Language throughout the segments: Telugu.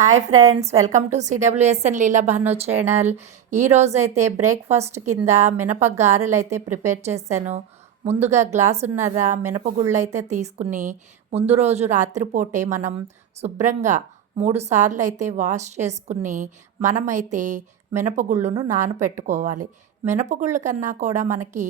Hi friends welcome to CWSN Leela Bhanu channel ఈరోజైతే బ్రేక్ఫాస్ట్ కింద మినప గారెలు అయితే ప్రిపేర్ చేశాను. ముందుగా గ్లాసున్నర మినపగుళ్ళు అయితే తీసుకుని ముందు రోజు రాత్రిపూటే మనం శుభ్రంగా మూడు సార్లు అయితే వాష్ చేసుకుని మనమైతే మినపగుళ్ళును నానపెట్టుకోవాలి. మినపగుళ్ళు కన్నా కూడా మనకి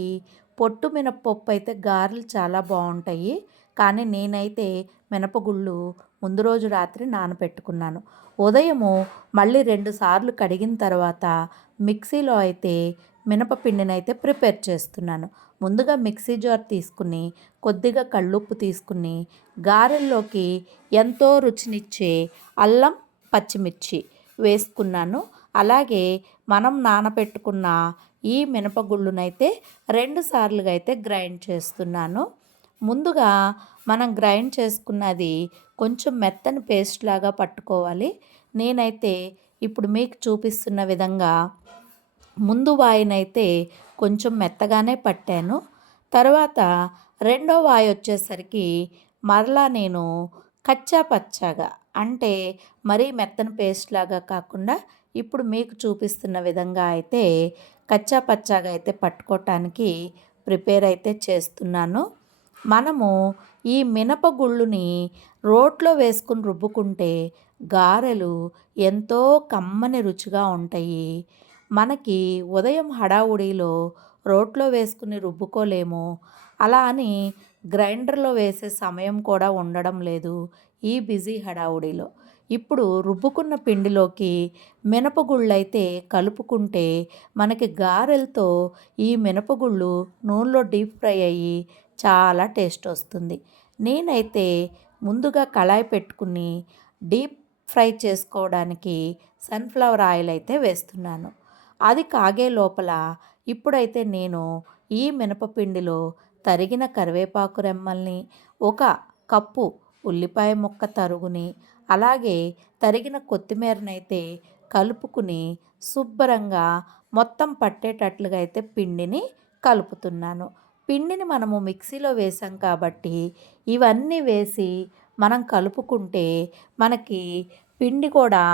పొట్టు మినపప్పు అయితే గారెలు చాలా బాగుంటాయి. కానీ నేనైతే మినపగుళ్ళు ముందు రోజు రాత్రి నానపెట్టుకున్నాను. ఉదయము మళ్ళీ రెండు సార్లు కడిగిన తర్వాత మిక్సీలో అయితే మినపపిండిని అయితే ప్రిపేర్ చేస్తున్నాను. ముందుగా మిక్సీ జార్ తీసుకుని కొద్దిగా కళ్ళుప్పు తీసుకుని గారెల్లోకి ఎంతో రుచినిచ్చే అల్లం పచ్చిమిర్చి వేసుకున్నాను. అలాగే మనం నానబెట్టుకున్న ఈ మినపగుళ్ళునైతే రెండు సార్లుగా అయితే గ్రైండ్ చేస్తున్నాను. ముందుగా మనం గ్రైండ్ చేసుకున్నది కొంచెం మెత్తని పేస్ట్ లాగా పట్టుకోవాలి. నేనైతే ఇప్పుడు మీకు చూపిస్తున్న విధంగా ముందు వాయినైతే కొంచెం మెత్తగానే పట్టాను. తర్వాత రెండో వాయి వచ్చేసరికి మరలా నేను కచ్చా పచ్చాగా అంటే మరీ మెత్తని పేస్ట్ లాగా కాకుండా ఇప్పుడు మీకు చూపిస్తున్న విధంగా అయితే కచ్చా పచ్చాగా అయితే పట్టుకోవటానికి ప్రిపేర్ అయితే చేస్తున్నాను. మనము ఈ మినపగుళ్ళుని రోట్లో వేసుకుని రుబ్బుకుంటే గారెలు ఎంతో కమ్మని రుచిగా ఉంటాయి. మనకి ఉదయం హడావుడిలో రోట్లో వేసుకుని రుబ్బుకోలేము. అలా అని గ్రైండర్లో వేసే సమయం కూడా ఉండడం లేదు ఈ బిజీ హడావుడిలో. ఇప్పుడు రుబ్బుకున్న పిండిలోకి మినపగుళ్ళైతే కలుపుకుంటే మనకి గారెలతో ఈ మినపగుళ్ళు నూనెలో డీప్ ఫ్రై అయ్యి చాలా టేస్ట్ వస్తుంది. నేనైతే ముందుగా కళాయి పెట్టుకుని డీప్ ఫ్రై చేసుకోవడానికి సన్ఫ్లవర్ ఆయిల్ అయితే వేస్తున్నాను. అది కాగే లోపల ఇప్పుడైతే నేను ఈ మినపపిండిలో తరిగిన కరివేపాకు రెమ్మల్ని ఒక కప్పు ఉల్లిపాయ ముక్క తరుగుని అలాగే తరిగిన కొత్తిమీరనైతే కలుపుకుని శుభ్రంగా మొత్తం పట్టేటట్లుగా అయితే పిండిని కలుపుతున్నాను. పిండిని మనము మిక్సీలో వేసాం కాబట్టి ఇవన్నీ వేసి మనం కలుపుకుంటే మనకి పిండి కూడా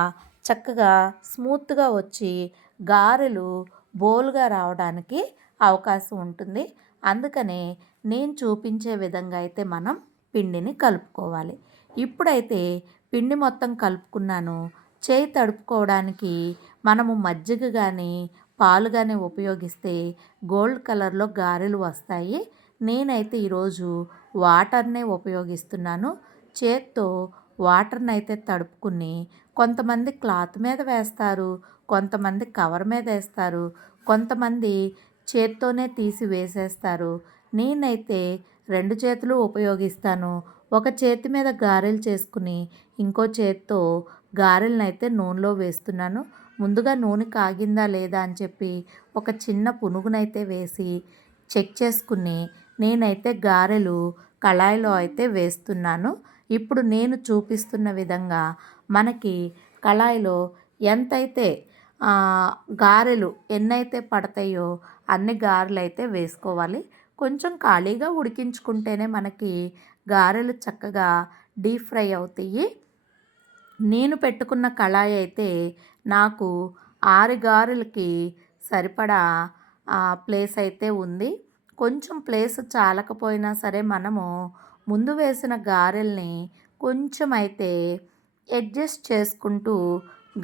చక్కగా స్మూత్గా వచ్చి గారెలు బోల్గా రావడానికి అవకాశం ఉంటుంది. అందుకనే నేను చూపించే విధంగా అయితే మనం పిండిని కలుపుకోవాలి. ఇప్పుడైతే పిండి మొత్తం కలుపుకున్నాను. చేయి తడుపుకోవడానికి మనము మజ్జిగ కానీ పాలుగానే ఉపయోగిస్తే గోల్డ్ కలర్లో గారెలు వస్తాయి. నేనైతే ఈరోజు వాటర్నే ఉపయోగిస్తున్నాను. చేత్తో వాటర్ని అయితే తడుపుకుని కొంతమంది క్లాత్ మీద వేస్తారు కొంతమంది కవర్ మీద వేస్తారు కొంతమంది చేత్తోనే తీసి వేసేస్తారు. నేనైతే రెండు చేతులు ఉపయోగిస్తాను. ఒక చేతి మీద గారెలు చేసుకుని ఇంకో చేత్తో గారెలను అయితే నూనెలో వేస్తున్నాను. ముందుగా నూనె కాగిందా లేదా అని చెప్పి ఒక చిన్న పునుగునైతే వేసి చెక్ చేసుకుని నేనైతే గారెలు కళాయిలో అయితే వేస్తున్నాను. ఇప్పుడు నేను చూపిస్తున్న విధంగా మనకి కళాయిలో ఎంతైతే గారెలు ఎన్నైతే పడతాయో అన్ని గారెలు అయితే వేసుకోవాలి. కొంచెం ఖాళీగా ఉడికించుకుంటేనే మనకి గారెలు చక్కగా డీప్ ఫ్రై అవుతాయి. నేను పెట్టుకున్న కళాయి అయితే నాకు ఆరు గారెలకి సరిపడా ప్లేస్ అయితే ఉంది. కొంచెం ప్లేస్ చాలకపోయినా సరే మనము ముందు వేసిన గారెల్ని కొంచెం అయితే అడ్జస్ట్ చేసుకుంటూ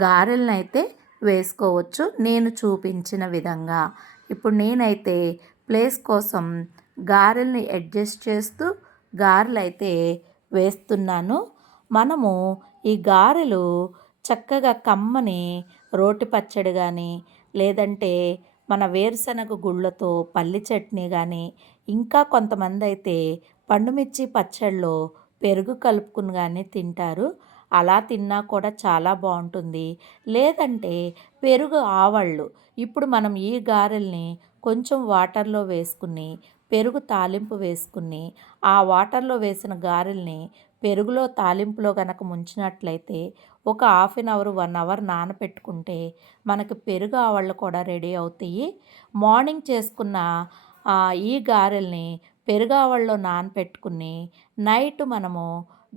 గారెలను అయితే వేసుకోవచ్చు. నేను చూపించిన విధంగా. ఇప్పుడు నేనైతే ప్లేస్ కోసం గారెల్ని అడ్జస్ట్ చేస్తూ గారెలు అయితే వేస్తున్నాను. మనము ఈ గారెలు చక్కగా కమ్మని రోటి పచ్చడి కానీ లేదంటే మన వేరుశనగ గుళ్ళతో పల్లి చట్నీ కానీ ఇంకా కొంతమంది అయితే పండుమిర్చి పచ్చడిలో పెరుగు కలుపుకుని కానీ తింటారు. అలా తిన్నా కూడా చాలా బాగుంటుంది. లేదంటే పెరుగు ఆవళ్ళు. ఇప్పుడు మనం ఈ గారెల్ని కొంచెం వాటర్లో వేసుకుని పెరుగు తాలింపు వేసుకుని ఆ వాటర్లో వేసిన గారెల్ని పెరుగులో తాలింపులో కనుక ముంచినట్లయితే ఒక half an hour one hour నానపెట్టుకుంటే మనకి పెరుగు ఆవళ్ళు కూడా రెడీ అవుతాయి. మార్నింగ్ చేసుకున్న ఈ గారెల్ని పెరుగు ఆవళ్ళలో నానపెట్టుకుని నైట్ మనము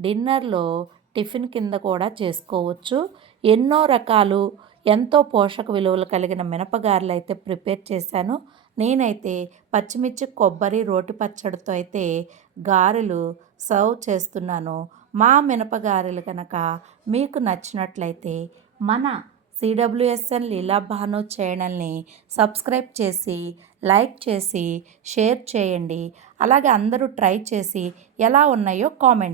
డిన్నర్లో టిఫిన్ కింద కూడా చేసుకోవచ్చు. ఎన్నో రకాలు ఎంతో పోషక విలువలు కలిగిన మినపగారెలు అయితే ప్రిపేర్ చేశాను. నేనైతే పచ్చిమిర్చి కొబ్బరి రోటి పచ్చడితో అయితే గారెలు సర్వ్ చేస్తున్నాను. మా మినపగారెలు కనుక మీకు నచ్చినట్లయితే మన సిడబ్ల్యూఎస్ఎన్ లీలా భాను ఛానల్ని సబ్స్క్రైబ్ చేసి లైక్ చేసి షేర్ చేయండి. అలాగే అందరూ ట్రై చేసి ఎలా ఉన్నాయో కామెంట్